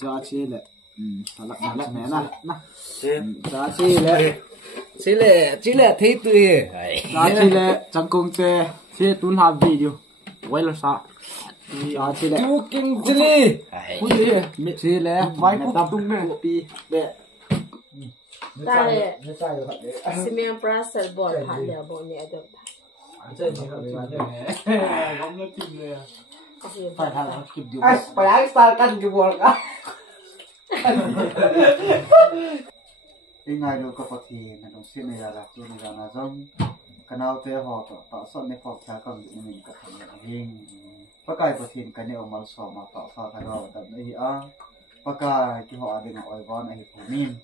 cho chi lệ lật mẹ nè cho chi lệ thấy tươi cho chi lệ chẳng cùng chơi chi tuân hợp video quay là sao cho chi lệ chú kinh chi lệ vài phút tung nè pi bẹ tại Simeon Brasel ball phản đều bộ nhẹ được phải thằng kịp điều phải ai start căn cái buồn cả cái ngày đầu có thì mình đồng xin này là tôi này là giống canal thế họ tạo sản này họ theo con mình có thể nhận hình bác cái có thì cái này ông mal sọ mà tạo ra thay vào tận đây bác cái họ đừng hỏi con này của mình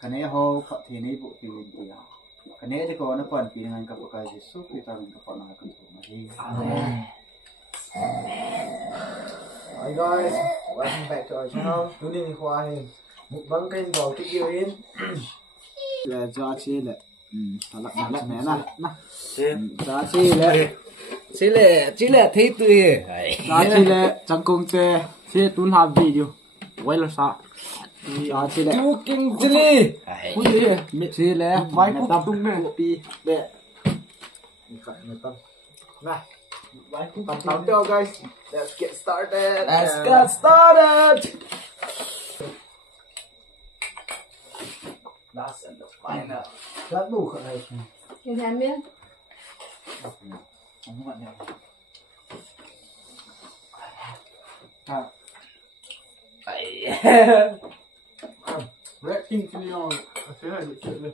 cái này họ có thì này bộ thì mình cái này thì có nó còn vì ngành các cái gì suốt thì ta mình có còn là cần thủ mà đi. Hi guys, welcome back to our channel. Today mình khoa hình một băng kênh vào cái yêu in là cho chi lệ lật mẹ nè cho chi lệ thấy tươi cho chi lệ chẳng cùng chơi chi tuân hợp video quay là sao cho chi lệ chú kinh chi lệ vài phút tung nè pi bẹ này vài phút tắm tiêu guys. Let's get started. Last and the final. Rất đủ khởi này. Nhìn thấy miếng. Không có nhau. Red King Chilion. Thế là chuyện này.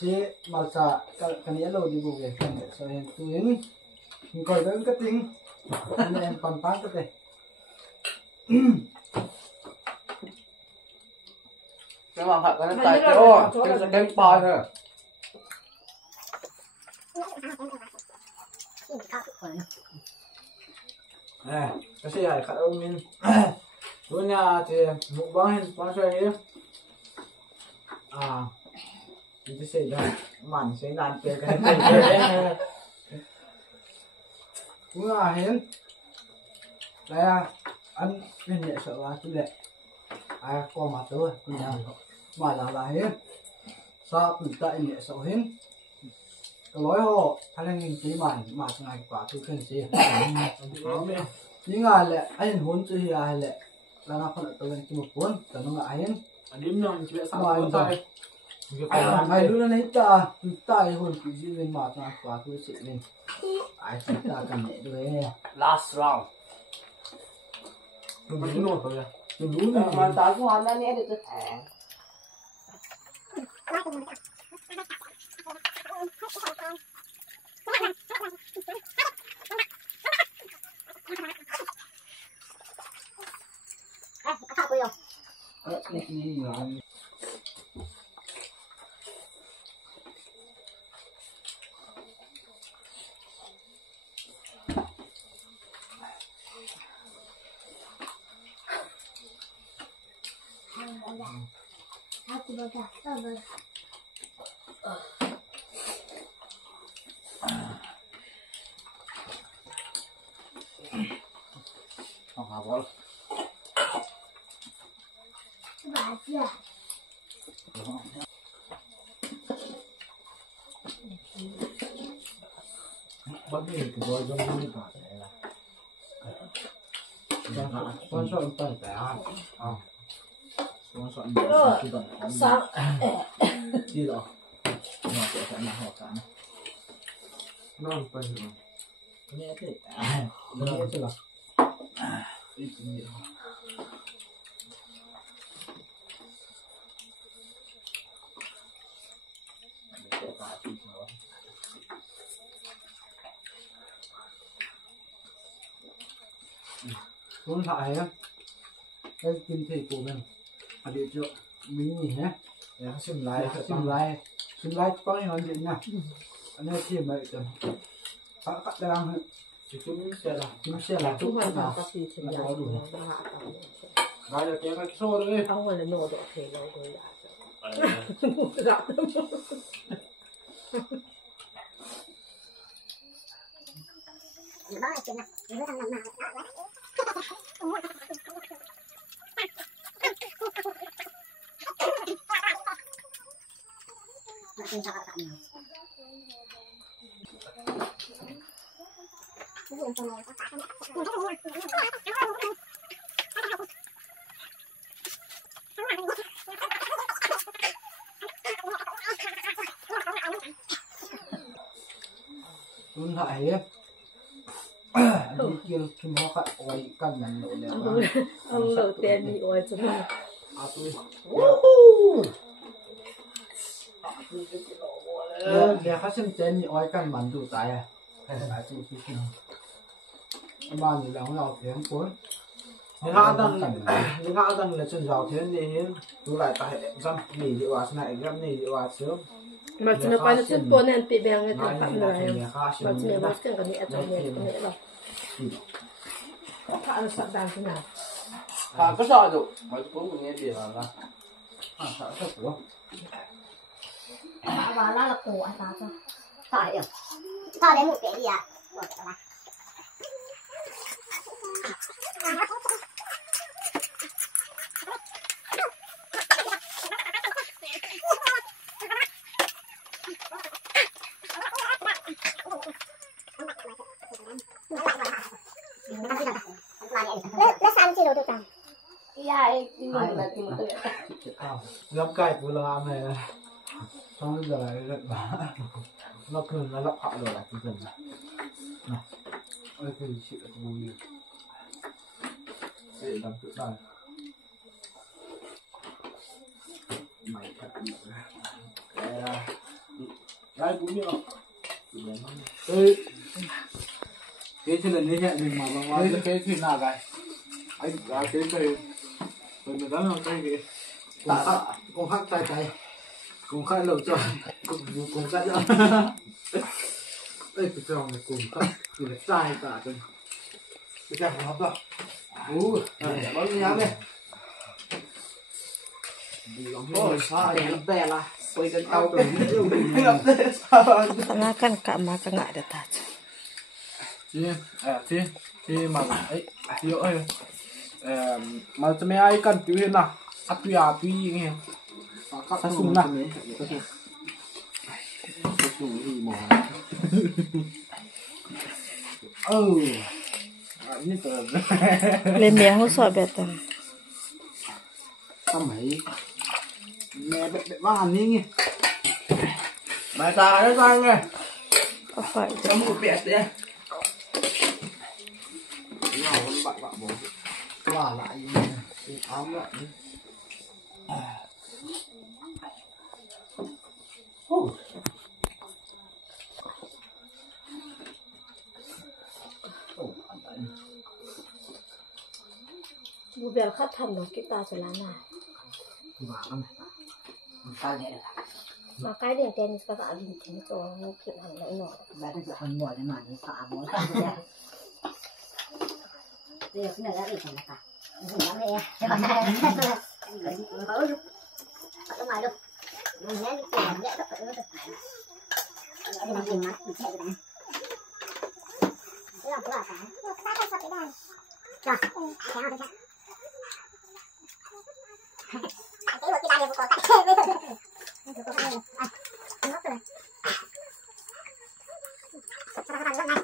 Chị bảo xạ cái này lâu đi bộ về cái này sau em tôi em mình coi đến cái tiếng anh em còn phát cái này. Cái mà thật cái tài chỗ cái sẽ kém poi thôi. Nè, cái gì này khát ông mình. Bữa nhà thì một băng xoay hết. Itu sih dah man saya nanti kan bunga hen saya anh bên nhẹ sợ là chú lệ có mặt tôi con nhà mà là hen sao từ tại nhẹ sợ hen cái lối họ thay lên nghìn tí mà ngày quả tôi khen gì những ngày lệ anh hôn chưa hay lệ là nó không được tôi lên một cuốnแต่nó ngại hen điểm non chỉ là sao tay ngày lúc này ta hồn chỉ riêng bên mặt là quả tôi sẽ lên ai chúng ta cần nhẹ đuôi last round đúng rồi thôi Đúng rồi, mà tao cũng hoàn nhẹ được chứ. Không hả bố? Bắt đi cái voi giống như cả thế là con sợ tận té con sợ cái tận Sao? gì đó mà sẽ phải là họ cả non phải rồi nghe thế nghe thế là ít nhiều con thải á cái kim thị của mình ở địa chỗ mình nhìn nhé để xem lại có những chuyện nha anh em xem vậy rồi cắt đang chúng sẽ là Chúng hoàn toàn có gì thì có đủ rồi được cái xô đấy không phải là nổ độ thể lâu rồi đã Tuân hại hết. Đi kêu kim hoa cắt quay căn nằm nổ lẹ. Ông đầu tiên bị ôi cho nó. Để khách xem tên thì quay căn mặn đủ tài à. Tại chú chú kim. Mà như là nó tiếng cuốn. Những ngã tăng là chân rào thiên thì chú lại tại dăm nghỉ địa hòa này dăm nghỉ địa hòa sớm. Mà nó phải là chân cuốn nên bị bèn cái tình phạm này. Mà chỉ là cái cái này trong này cái này rồi. Thả nó sẵn đàn thế nào? Có sợ được. Mấy cũng nghe gì mà sợ thật quá. Thả vào nó là cổ anh ta cho. Thả được. Thả đến một cái gì à? Một cái là. Nó sang chưa đâu được cả. Lắp cài của lo này xong bây giờ lại lật bả nó thường nó lắp họ rồi là cái dần này ôi cái chuyện là vui để làm tự đòi mày thật đấy cũng biết không cái lần như vậy mình mà cái thì nào cái anh cái cây mình đã làm cây gì tạ con khác tay tay con khác lẩu cho con khác nữa đây cái tròn này cùng khác thì là sai cả rồi cái tròn nó hấp rồi bao nhiêu nhám đây ôi sao vậy bè là quay cái tàu Karena kan Kak Maka nggak ada touch. mà ấy yêu ơi mà cho mấy ai cần tiểu hiện nào tuy nghe sát sung nào Lên miếng hút sỏi bẹt tầm. Tao mấy mẹ bẹ vào hẳn đi nghe mày ta đấy ra nghe Có phải cho một bẹt đi nào con bạn bố quả lại ám lại Vụ việc khách thầm nó cái ta sẽ làm nào? Mà cái điều tên các bạn nhìn thấy cho nó kiểu hàng lỗi nổi. Bà nó sợ hơn mỏi mà nó sợ mỏi Điều cái này đã bị thành cả. Dùng lắm đi em. Có ngoài đâu. Mình nhé đi tìm nhẹ tất cả nó được. Đi mà tìm mắt mình chạy cái này. Cái làm cái là cái. Ba cái sợ cái này. Rồi, kéo được chưa? Cái một cái đai vừa có cái. Nó có cái này. À, nó rồi. Sao nó làm này?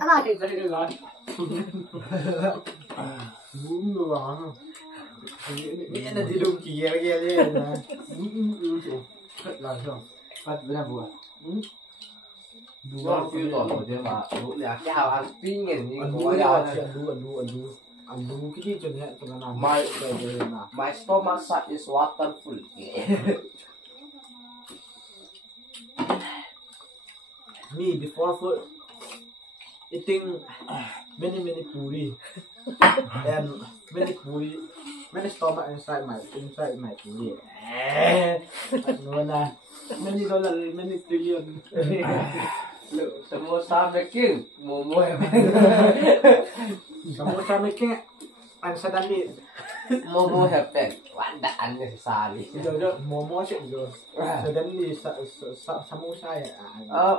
Apa? Bún đồ đó. Nghĩa là đi đúng kia đi nè. Thật là sao? Phát với là vừa. Nó kêu tỏ nổi chứ mà bố nhà cao ăn kinh nghiền như có Ăn nhau đu cái gì cho nhẹ cho nó làm. My stomach is water full. Me before food eating many puri and many stomach inside my puri. No na many dollar many trillion. Samosa making momo Samosa making and suddenly momo happen. Wanda unnecessary. Momo chuyện rồi. Suddenly samosa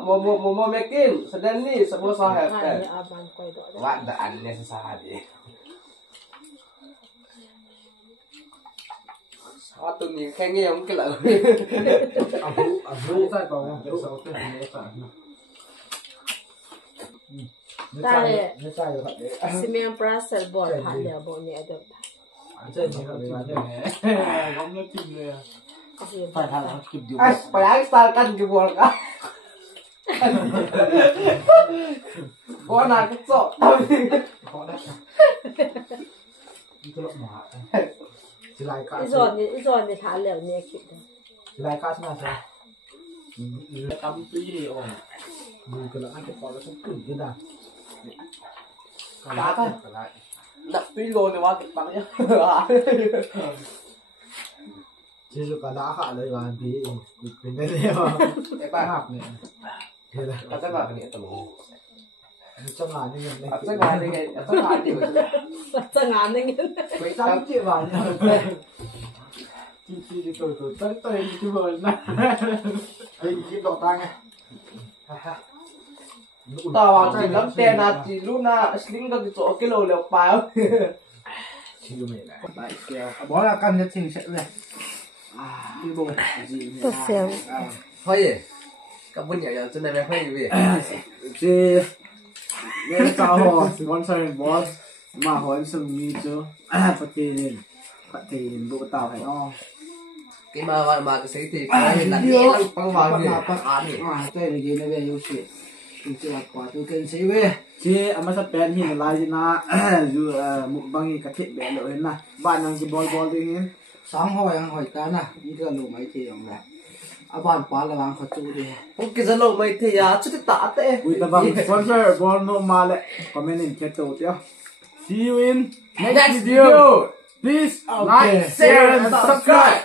Momo making suddenly samosa happen. Abang quay đó. Wanda unnecessary. Sao tôi nhìn khen nghe không cái lợn. Abu tại bao nhiêu sáu tên nó phải. Tại nó sai rồi vậy. Simeon Brussels bột hạt lửa bộ nhẹ được. Chơi gì vậy bạn nhỉ? Không nhớ chim rồi. Phải thằng nó kịp điều. Phải ăn sao canh cái buồn cả. Có nào cái sọ. Có đấy. Cái lọ mỏ. Chỉ lại cả. Ít giòn thì thả lửa nhẹ kịp. Chỉ lại cả sao sao? Tâm tí đi ổn. Mùi cái lọ ăn cái con nó không cử cái nào. Cá thôi. Đập tí luôn thì qua cái bằng nhá. Chỉ là cả đã hạ lời vào tí bên đây mà. Cái bạn Hạp này. Thế là ở cái bạn này tầm. trong ngàn như này. Ở cái ngàn này, ở cái ngàn thì Chẳng ngán đấy. Mấy trăm triệu vào nhá. Chi thì tôi tới chứ rồi nè. Hình cái độ tăng này. Tao vào chỉ lắm tiền là chỉ lúc nào sling cái chỗ cái lồ lều bao. Chiều mày này. Đấy kìa. Bó là căn nhất trình sẽ này. Đi bùng gì Tốt xem. Thôi gì? Các bạn nhỏ trên này phải gì vậy? Chị nghe tao hỏi sponsor boss mà hỏi sừng mi chứ. Phát tiền bộ tao phải o. Cái mà cái sĩ thì phải là nhẹ lắm bằng vào gì? Cái này này về yêu sĩ. Chị là quả tôi kênh sĩ về. Chị mà sắp bén hiện là gì na dù một băng cái thiết bén lỗi na. Bạn đang cái ball đi hết. Sáng hỏi ta nè, đi cái lỗ mấy thì ông này. Bạn quá là bạn khó chú đi. Cái dân lộ mày thì chút cái tạ tệ. Ui ta bằng sponsor ball no mà lại comment in chat tổ tiêu. See you in next video. Please like, share and subscribe.